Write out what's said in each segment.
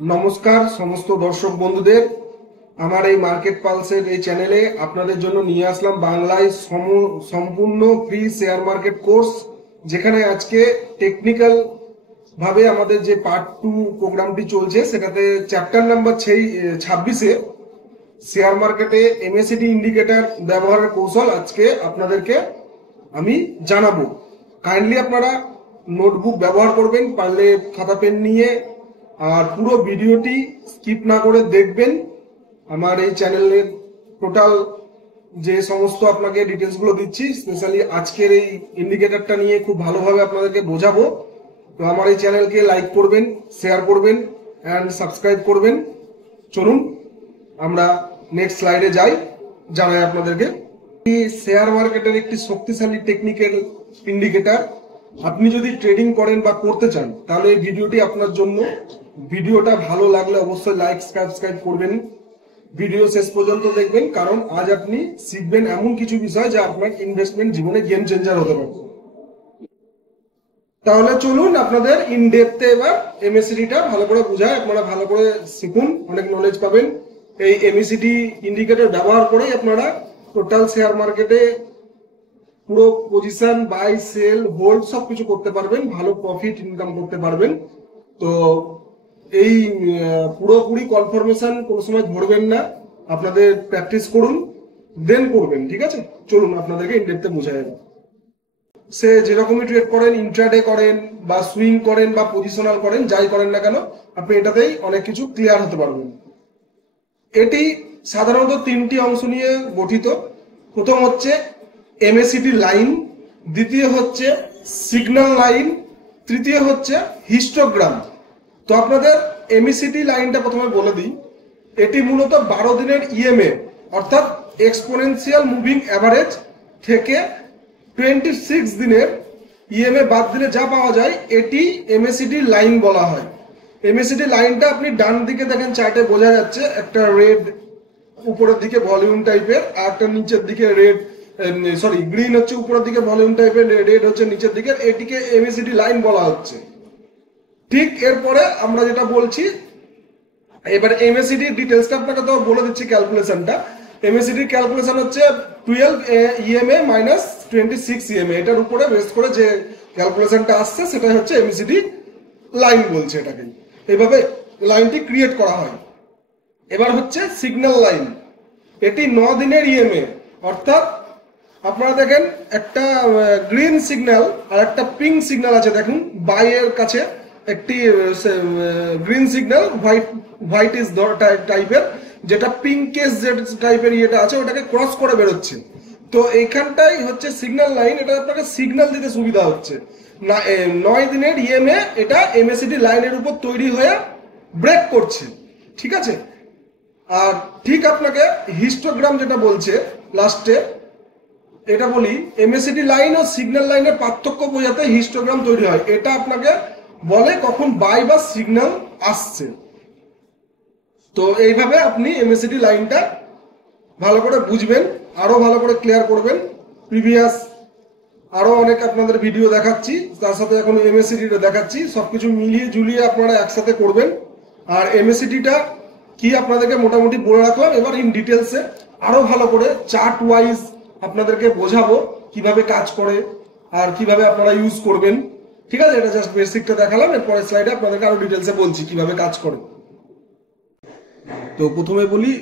नमस्कार समस्त दर्शक बंधुदेर आमार এই মার্কেট পালসের এই চ্যানেলে আপনাদের জন্য নিয়ে আসলাম বাংলায় সম্পূর্ণ ফ্রি শেয়ার মার্কেট কোর্স যেখানে আজকে টেকনিক্যাল ভাবে আমাদের যে পার্ট 2 প্রোগ্রামটি চলছে সেটাতে চ্যাপ্টার নাম্বার 26 এ শেয়ার মার্কেটে এমএসিডি ইন্ডিকেটর ব্যবহারের কৌশল আজকে আপনাদেরকে আমি জানাবো। কাইন্ডলি আপনারা নোটবুক ব্যবহার করবেন, পারলে খাতা পেন নিয়ে, আর পুরো ভিডিওটি স্কিপ না করে দেখবেন। আমার এই চ্যানেলের টোটাল যে সমস্ত আপনাকে ডিটেলস গুলো দিচ্ছি, স্পেশালি আজকের এই ইন্ডিকেটরটা নিয়ে খুব ভালোভাবে আপনাদেরকে বোঝাবো। তো আমার এই চ্যানেলকে লাইক করবেন, শেয়ার করবেন এন্ড সাবস্ক্রাইব করবেন। চলুন আমরা নেক্সট স্লাইডে যাই, জানাই আপনাদেরকে শেয়ার মার্কেটের একটি শক্তিশালী টেকনিক্যাল ইন্ডিকেটর। আপনি যদি ট্রেডিং করেন বা করতে চান তাহলে এই ভিডিওটি আপনার জন্য। ভিডিওটা ভালো লাগলে অবশ্যই লাইক সাবস্ক্রাইব করবেন, ভিডিও শেষ পর্যন্ত দেখবেন, কারণ আজ আপনি শিখবেন এমন কিছু বিষয় যা আপনার ইনভেস্টমেন্ট জীবনে গেম চেঞ্জার হতে পারে। তাহলে চলুন আপনাদের ইন ডেপথে এবার এমএসিডিটা ভালো করে বুঝায়, আপনারা ভালো করে শিখুন, অনেক নলেজ পাবেন। এই এমএসিডি ইন্ডিকেটর ব্যবহার করেই আপনারা টোটাল শেয়ার মার্কেটে পুরো পজিশন বাই সেল হোল্ড সবকিছু করতে পারবেন, ভালো প্রফিট ইনকাম করতে পারবেন। তো এই পুরোপুরি কনফার্মেশন কোনো সময় ধরবেন না, আপনাদের প্র্যাকটিস করুন দেন করবেন, ঠিক আছে? চলুন আপনাদেরকে ইনডেপথে বোঝাই যাবে। সে যেরকমই ট্রেড করেন, ইন্ট্রাডে করেন বা সুইং করেন বা পজিশনাল করেন, যাই করেন না কেন আপনি এটাতেই অনেক কিছু ক্লিয়ার হতে পারবেন। এটি সাধারণত তিনটি অংশ নিয়ে গঠিত। প্রথম হচ্ছে এমএসিডি লাইন, দ্বিতীয় হচ্ছে সিগন্যাল লাইন, তৃতীয় হচ্ছে হিস্টোগ্রাম। তো আপনাদের এমএসিডি লাইনটা প্রথমে বলে দিই। এটি মূলত 12 দিনের ইএমএ অর্থাৎ এক্সপোনেনশিয়াল মুভিং অ্যাভারেজ থেকে 26 দিনের ইএমএ বাদ দিলে যা পাওয়া যায় এটি এমএসিডি লাইন বলা হয়। এমএসিডি লাইনটা আপনি ডান দিকে দেখেন, চার্টে বোঝা যাচ্ছে একটা রেড উপরের দিকে ভলিউম টাইপের, আর একটা নিচের দিকে রেড গ্রিন হচ্ছে উপরের দিকে ভলিউম টাইপের, রেড হচ্ছে নিচের দিকে, এটিকে এমএসিডি লাইন বলা হচ্ছে। ঠিক এরপরে আমরা যেটা বলছি এবার এমএসিডি ডিটেলসটা আপনাকে তো বলে দিচ্ছি। ক্যালকুলেশনটা এমএসিডি ক্যালকুলেশন হচ্ছে 12 ইএমএ মাইনাস 26 ইএমএ, এটার উপরে বেস করে যে ক্যালকুলেশনটা আসছে সেটাই হচ্ছে এমএসিডি লাইন বলছে এটাকে। এইভাবে লাইনটি ক্রিয়েট করা হয়। এবার হচ্ছে সিগন্যাল লাইন, এটি 9 দিনের ইএমএ অর্থাৎ আপনারা দেখেন একটা গ্রিন সিগন্যাল আর একটা পিঙ্ক সিগন্যাল আছে, দেখুন বাই এর কাছে একটি গ্রিন সিগন্যাল হোয়াইট ইজ টাইপের, যেটা পিঙ্কেস যে টাইপের ইয়েটা আছে ওটাকে ক্রস করে বেরোচ্ছে। তো এইখানটাই হচ্ছে সিগন্যাল লাইন, এটা আপনাকে সিগন্যাল দিতে সুবিধা হচ্ছে। 9 দিনের ইএমএ এটা এমএসিডি লাইনের উপর তৈরি হয়ে ব্রেক করছে, ঠিক আছে? আর ঠিক আপনাকে হিস্টোগ্রাম যেটা বলছে লাস্টে, এটা বলি এমএসিডি লাইন ও সিগন্যাল লাইনের পার্থক্য বোঝাতে হিস্টোগ্রাম তৈরি হয়। এটা আপনাকে বলে কখন বাই বা সিগন্যাল আসছে। তো এইভাবে আপনি এমএসিডি লাইনটা ভালো করে বুঝবেন, আরো ভালো করে ক্লিয়ার করবেন। প্রিভিয়াস আরো অনেক আপনাদের ভিডিও দেখাচ্ছি, তার সাথে এখন এমএসিডিটা দেখাচ্ছি, সবকিছু মিলিয়ে ঝুলিয়ে আপনারা একসাথে করবেন। আর এমএসিডিটা কি আপনাদেরকে মোটামুটি বলে রাখলাম। এবার ইন ডিটেলসে আরো ভালো করে চার্ট ওয়াইজ আপনাদেরকে বোঝাবো কিভাবে কাজ করে আর কিভাবে আপনারা ইউজ করবেন, ঠিক আছে? এটা জাস্ট বেসিকটা দেখালাম, এরপরে স্লাইডে আপনাদেরকে আরো ডিটেলসে বলছি কিভাবে কাজ করে। তো প্রথমে বলি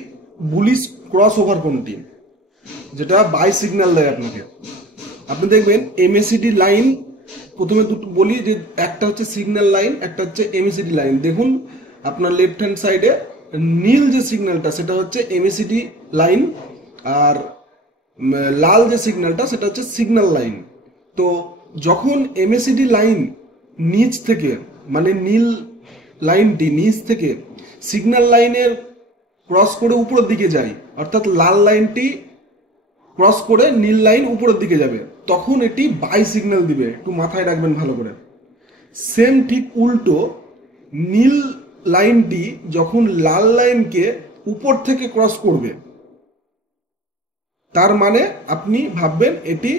বুলিশ ক্রস ওভার কোনটি, যেটা বাই সিগন্যাল দেয় আপনাকে। আপনি দেখবেন এমএসিডি লাইন প্রথমে দুটো বলি, যে একটা হচ্ছে সিগন্যাল লাইন, একটা হচ্ছে এমএসিডি লাইন। দেখুন আপনার লেফট হ্যান্ড সাইডে নীল যে সিগন্যালটা সেটা হচ্ছে এমএসিডি লাইন, আর লাল যে সিগন্যালটা সেটা হচ্ছে সিগন্যাল লাইন। তো যখন এমএসিডি লাইন নিচ থেকে, মানে নীল লাইনটি নিচ থেকে সিগন্যাল লাইনের ক্রস করে উপরের দিকে যায়, অর্থাৎ লাল লাইনটি ক্রস করে নীল লাইন উপরের দিকে যাবে, তখন এটি বাই সিগন্যাল দিবে। একটু মাথায় রাখবেন ভালো করে। সেম ঠিক উল্টো, নীল লাইনটি যখন লাল লাইনকে উপর থেকে ক্রস করবে তার মানে আপনি ভাববেন এটি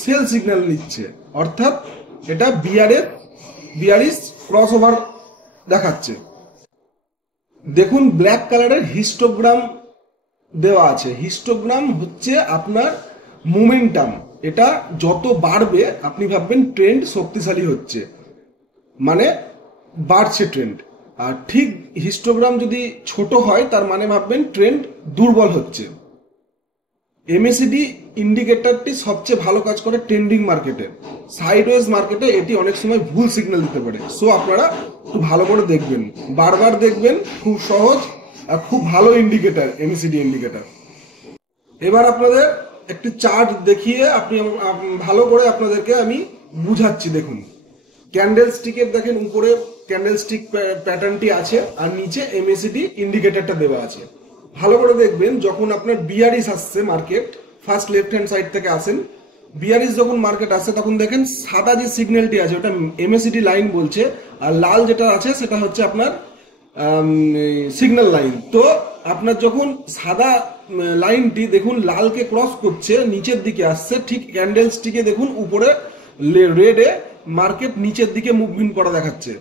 সেল সিগন্যাল নিচ্ছে, অর্থাৎ এটা বিয়ারিশ ক্রস ওভার দেখাচ্ছে। দেখুন ব্ল্যাক কালারের হিস্টোগ্রাম দেওয়া আছে। হিস্টোগ্রাম হচ্ছে আপনার মোমেন্টাম, এটা যত বাড়বে আপনি ভাববেন ট্রেন্ড শক্তিশালী হচ্ছে, মানে বাড়ছে ট্রেন্ড। আর ঠিক হিস্টোগ্রাম যদি ছোট হয় তার মানে ভাববেন ট্রেন্ড দুর্বল হচ্ছে। এমএসিডি ইন্ডিকেটরটি সবচেয়ে ভালো কাজ করে ট্রেন্ডিং মার্কেটে, সাইডওয়েজ মার্কেটে এটি অনেক সময় ভুল সিগন্যাল দিতে পারে। সো আপনারা একটু ভালো করে দেখবেন, বারবার দেখবেন, খুব সহজ আর খুব ভালো ইন্ডিকেটর এমএসিডি ইন্ডিকেটর। এবার আপনাদের একটি চার্ট দেখিয়ে ভালো করে আপনাদেরকে আমি বুঝাচ্ছি। দেখুন ক্যান্ডেল স্টিকের দেখেন উপরে ক্যান্ডেল স্টিক প্যাটার্নটি আছে আর নিচে এমএসিডি ইন্ডিকেটরটা দেওয়া আছে। ভালো করে দেখবেন যখন আপনার বিআরএস আসছে market, first left hand side থেকে আসেন, বিআরএস যখন মার্কেট আসে তখন দেখেন সাদা যে সিগন্যালটি আছে ওটা এমএসিডি লাইন বলছে, আর লাল যেটা আছে সেটা হচ্ছে আপনার সিগন্যাল লাইন। তো আপনার যখন সাদা লাইনটি দেখুন লালকে ক্রস করছে, নিচের দিকে আসছে, ঠিক ক্যান্ডেল স্টিকে দেখুন উপরে রেডে মার্কেট নিচের দিকে মুভমেন্ট করা দেখাচ্ছে,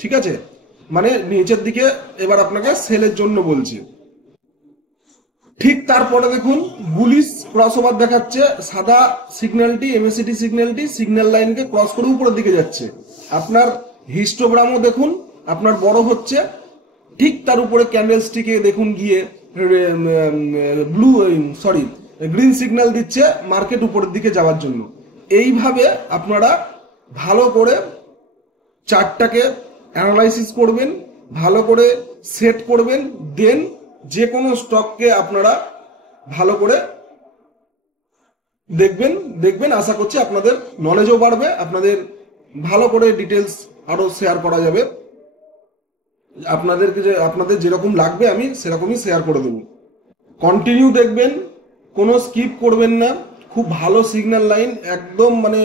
ঠিক আছে, মানে নিচের দিকে এবার আপনাকে সেলের জন্য বলছে। ঠিক তারপরে দেখুন বুলিশ ক্রসওভার দেখাচ্ছে, সাদা সিগন্যালটি এমএসিডি সিগন্যালটি সিগন্যাল লাইনকে ক্রস করে উপরের দিকে যাচ্ছে। আপনার হিস্টোগ্রামও দেখুন আপনার বড় হচ্ছে, ঠিক তার উপরে ক্যান্ডেল স্টিকে দেখুন গিয়ে গ্রিন সিগন্যাল দিচ্ছে মার্কেট উপরের দিকে যাওয়ার জন্য। এইভাবে আপনারা ভালো করে চার্টটাকে অ্যানালাইসিস করবেন, ভালো করে সেট করবেন, দেন যে কোনো স্টককে আপনারা ভালো করে দেখবেন। আশা করছি আপনাদের নলেজও বাড়বে, আপনাদের ভালো করে ডিটেলস আরো শেয়ার করা যাবে। আপনাদের যেরকম লাগবে আমি সেরকমই শেয়ার করে দেবো। কন্টিনিউ দেখবেন, কোনো স্কিপ করবেন না। খুব ভালো সিগন্যাল লাইন, একদম মানে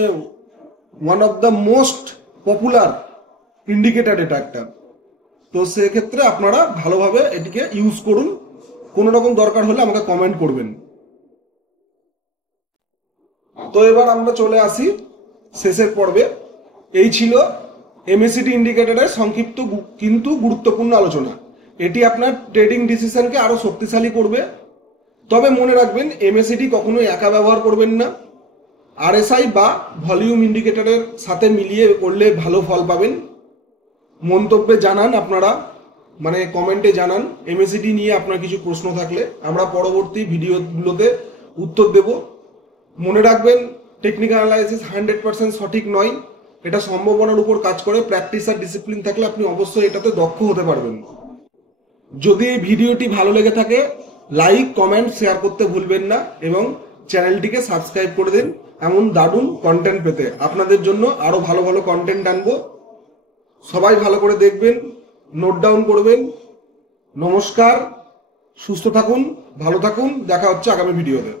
one of the most popular indicator এটা একটা। তো সেক্ষেত্রে আপনারা ভালোভাবে এটিকে ইউজ করুন। কোনো রকম দরকার হলে আমাকে কমেন্ট করবেন। তো এবার আমরা চলে আসি শেষের পর্বে। এই ছিল এমএসিডি ইন্ডিকেটরের সংক্ষিপ্ত কিন্তু গুরুত্বপূর্ণ আলোচনা। এটি আপনার ট্রেডিং ডিসিশনকে আরো শক্তিশালী করবে। তবে মনে রাখবেন এমএসিডি কখনোই একা ব্যবহার করবেন না, আরএসআই বা ভলিউম ইন্ডিকেটরের সাথে মিলিয়ে করলে ভালো ফল পাবেন। মন্তব্যে জানান আপনারা, মানে কমেন্টে জানান এমএসিডি নিয়ে আপনার কিছু প্রশ্ন থাকলে, আমরা পরবর্তী ভিডিওগুলোতে উত্তর দেব। মনে রাখবেন টেকনিক্যাল অ্যানালাইসিস 100% সঠিক নয়, এটা সম্ভাবনার উপর কাজ করে। প্র্যাকটিস আর ডিসিপ্লিন থাকলে আপনি অবশ্যই এটাতে দক্ষ হতে পারবেন। যদি এই ভিডিওটি ভালো লেগে থাকে লাইক কমেন্ট শেয়ার করতে ভুলবেন না এবং চ্যানেলটিকে সাবস্ক্রাইব করে দিন এমন দারুণ কন্টেন্ট পেতে। আপনাদের জন্য আরো ভালো ভালো কন্টেন্ট আনবো। সবাই ভালো করে দেখবেন, নোট ডাউন করবেন। নমস্কার, সুস্থ থাকুন, ভালো থাকুন, দেখা হচ্ছে আগামী ভিডিওতে।